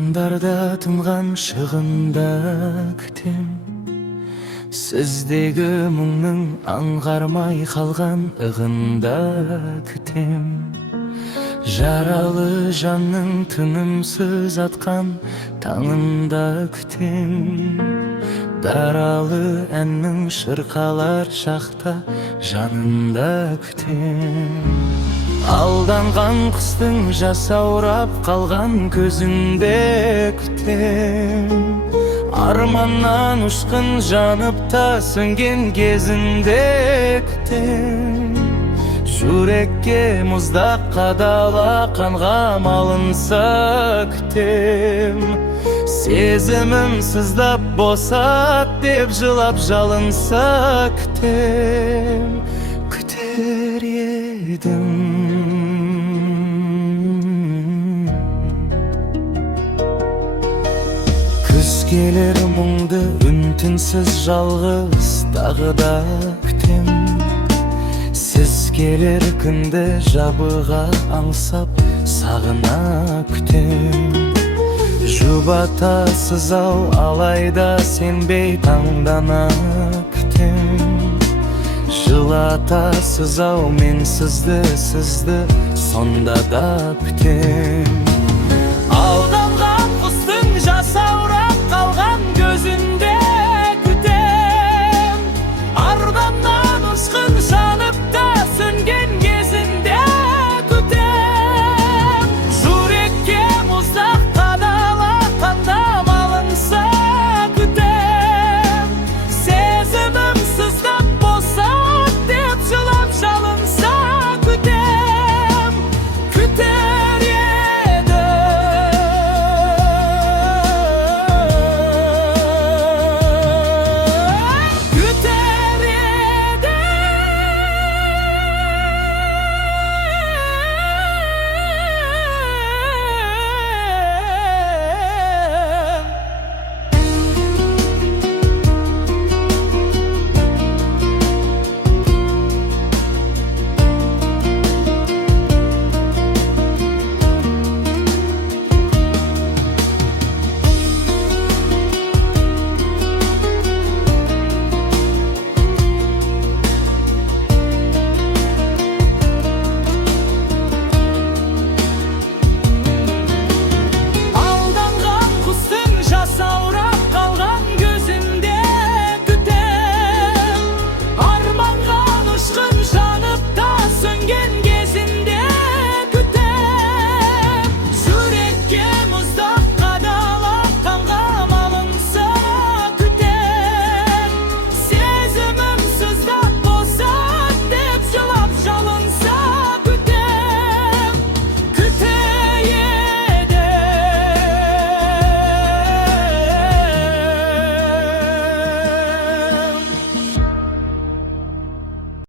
Таңдарда тынған шығында күтем, сіздегі мұңның аңғармай қалған ығында күтем. Жаралы жанның тынымсыз атқан таңында күтем. Даралы әннің шырқалар шақта жанында күтем. Алданған құстың жасаурап қалған көзінде күтем. Арманнан ұшқын жанып та сөнген кезінде күтем. Жүрекке мұздақ қадала қанға малынса күтем. Сезімім сыздап босат деп жылап жалынса күтем. Күтер едім. Күз келер мұңды үн-түнсіз жалғыз тағы да күтем. Сіз келер күнді жабыға аңсап сағына күтем. Жұбатасыз ау алайда сенбей таңдана күтем. Жылатасыз ау мен сізді сонда да күтем.